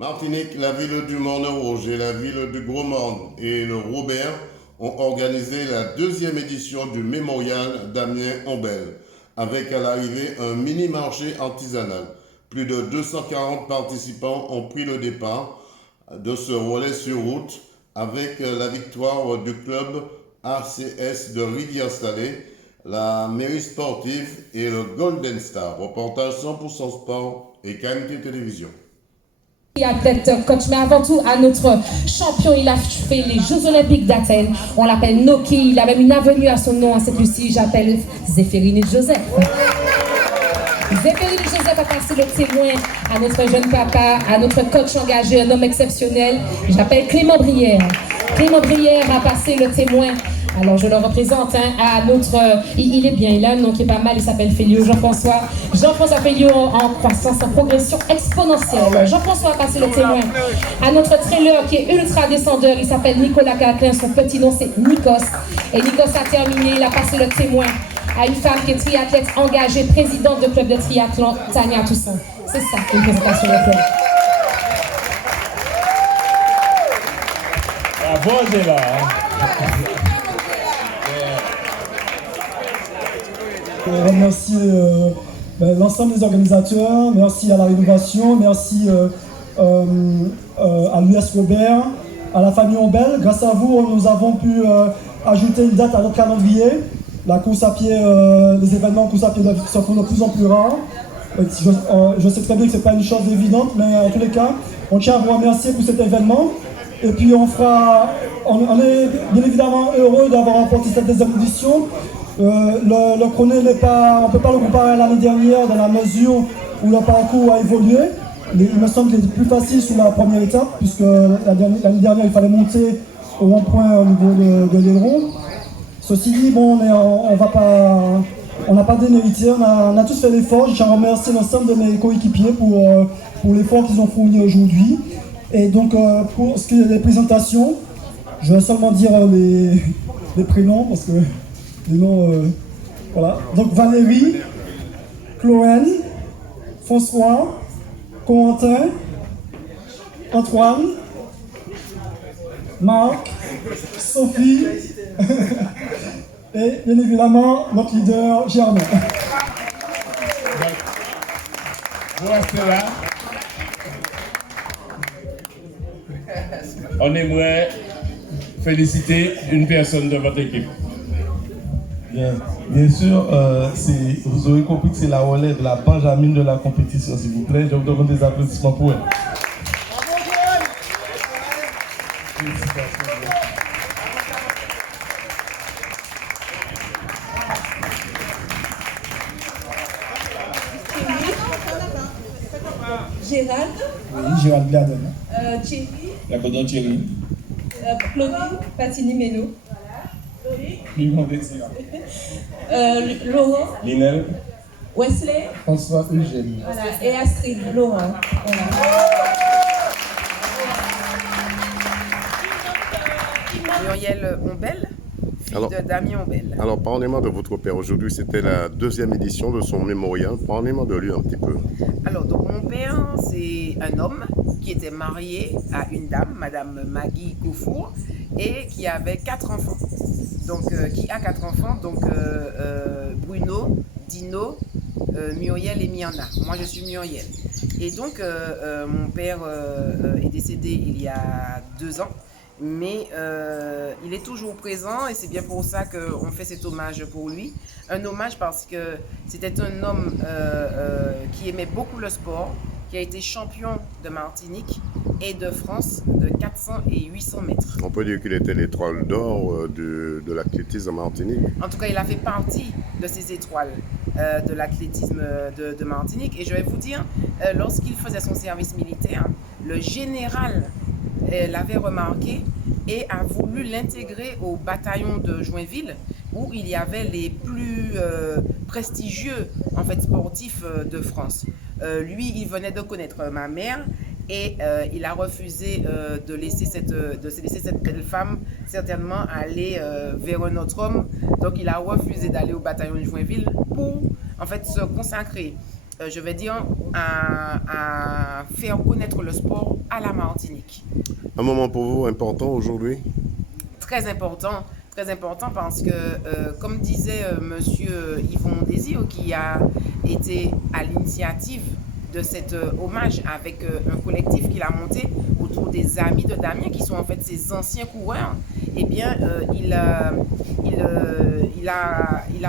Martinique, la ville du Morne-Rouge et la ville du Gros-Morne et le Robert ont organisé la deuxième édition du mémorial Damien Ombel, avec à l'arrivée un mini-marché artisanal. Plus de 240 participants ont pris le départ de ce relais sur route avec la victoire du club ACS de Rivière-Salée, la mairie sportive et le Golden Star. Reportage 100% sport et KMT Télévision. Athlète coach, mais avant tout à notre champion, il a fait les Jeux Olympiques d'Athènes. On l'appelle Noki, il a même une avenue à son nom à cette Lucie. J'appelle Zéphérine Joseph. Zéphérine Joseph a passé le témoin à notre jeune papa, à notre coach engagé, un homme exceptionnel. J'appelle Clément Brière. Clément Brière a passé le témoin. Alors je le représente à notre... il est bien, il a un nom qui est pas mal, il s'appelle Félio, Jean-François. Jean-François Félio en croissance, en progression exponentielle. Jean-François a passé le témoin à notre trailer qui est ultra descendeur, il s'appelle Nicolas Caclin, son petit nom c'est Nikos. Et Nikos a terminé, il a passé le témoin à une femme qui est triathlète engagée, présidente de club de triathlon, Tania Toussaint. C'est ça, une présentation de club. Bravo, Angela. Je remercie l'ensemble des organisateurs, merci à la Rénovation, merci à l'US Robert, à la famille Ombel. Grâce à vous, nous avons pu ajouter une date à notre calendrier. La course à pied, les événements course à pied se font de plus en plus rares. Je sais très bien que ce n'est pas une chose évidente, mais en tous les cas, on tient à vous remercier pour cet événement. Et puis on est bien évidemment heureux d'avoir remporté cette deuxième édition. Le chrono n'est pas, on ne peut pas le comparer à l'année dernière dans la mesure où le parcours a évolué. Il me semble qu'il était plus facile sur la première étape, puisque l'année dernière il fallait monter au rond-point au niveau de l'aileron. Ceci dit, bon, on n'a pas démérité, on a tous fait l'effort. Je tiens à remercier l'ensemble de mes coéquipiers pour l'effort qu'ils ont fourni aujourd'hui. Et donc pour ce qui est des présentations, je vais seulement dire les prénoms parce que les noms, voilà. Donc Valérie, Chloène, François, Corentin, Antoine, Marc, Sophie et bien évidemment notre leader Germain. On aimerait féliciter une personne de votre équipe. Bien sûr, vous aurez compris que c'est la relève de la Benjamin de la compétition, s'il vous plaît. Je vous demande des applaudissements pour elle. Gérald. Oui, Gérald Bladen. Thierry. D'accord, Thierry. Claudine Patini-Meno. Laurent. Linel. Wesley. François Eugène. Voilà. Et Astrid Laurent. Voilà. Muriel Ombel, fille de Damien Ombel. Alors, parlez-moi de votre père. Aujourd'hui, c'était la deuxième édition de son mémorial. Parlez-moi de lui un petit peu. Alors, donc, mon père, c'est un homme qui était marié à une dame, Madame Maggie Koufour, et qui avait 4 enfants. Donc, qui a 4 enfants, donc Bruno, Dino, Muriel et Miana. Moi, je suis Muriel. Et donc, mon père est décédé il y a 2 ans. Mais il est toujours présent et c'est bien pour ça qu'on fait cet hommage pour lui. Un hommage parce que c'était un homme qui aimait beaucoup le sport, qui a été champion de Martinique et de France de 400 et 800 mètres. On peut dire qu'il était l'étoile d'or de l'athlétisme en Martinique. En tout cas, il a fait partie de ces étoiles de l'athlétisme de Martinique. Et je vais vous dire, lorsqu'il faisait son service militaire, le général l'avait remarqué et a voulu l'intégrer au bataillon de Joinville où il y avait les plus prestigieux en fait, sportifs de France. Lui, il venait de connaître ma mère et il a refusé de se laisser cette belle femme certainement aller vers un autre homme. Donc il a refusé d'aller au bataillon de Joinville pour en fait se consacrer je vais dire, à faire connaître le sport à la Martinique. Un moment pour vous important aujourd'hui? Très important parce que, comme disait Monsieur Yvon Désir, qui a été à l'initiative de cet hommage avec un collectif qu'il a monté autour des amis de Damien, qui sont en fait ses anciens coureurs, eh bien, il a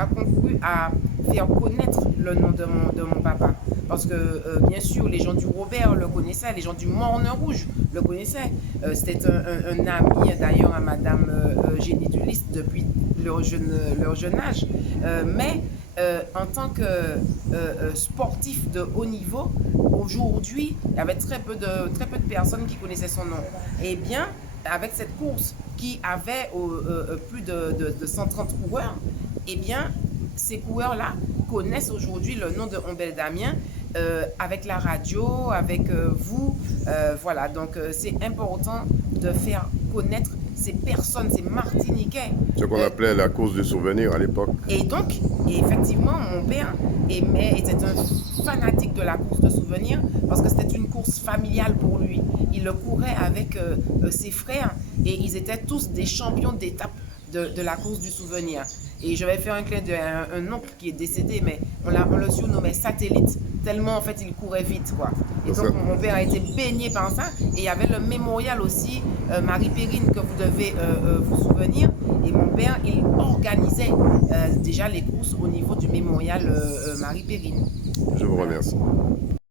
conclu à faire connaître le nom de mon papa. Parce que, bien sûr, les gens du Robert le connaissaient, les gens du Morne Rouge le connaissaient. C'était un ami, d'ailleurs, à Madame Génie Dulis depuis leur jeune âge. Mais en tant que sportif de haut niveau, aujourd'hui, il y avait très peu de personnes qui connaissaient son nom. Eh bien, avec cette course qui avait plus de 130 coureurs, eh bien, ces coureurs-là connaissent aujourd'hui le nom de Ombel Damien avec la radio, avec vous. Voilà, donc c'est important de faire connaître ces personnes, ces Martiniquais. Ce qu'on appelait la course du souvenir à l'époque. Et donc, effectivement, mon père était un fanatique de la course de souvenirs parce que c'était une course familiale pour lui. Il le courait avec ses frères et ils étaient tous des champions d'étape de la course du souvenir. Et je vais faire un clin d'œil à un oncle qui est décédé, mais on le surnommait Satellite, tellement en fait il courait vite, quoi. Et donc mon père a été baigné par ça. Et il y avait le mémorial aussi, Marie Périne, que vous devez vous souvenir. Et mon père, il organisait déjà les courses au niveau du mémorial Marie Périne. Je vous remercie.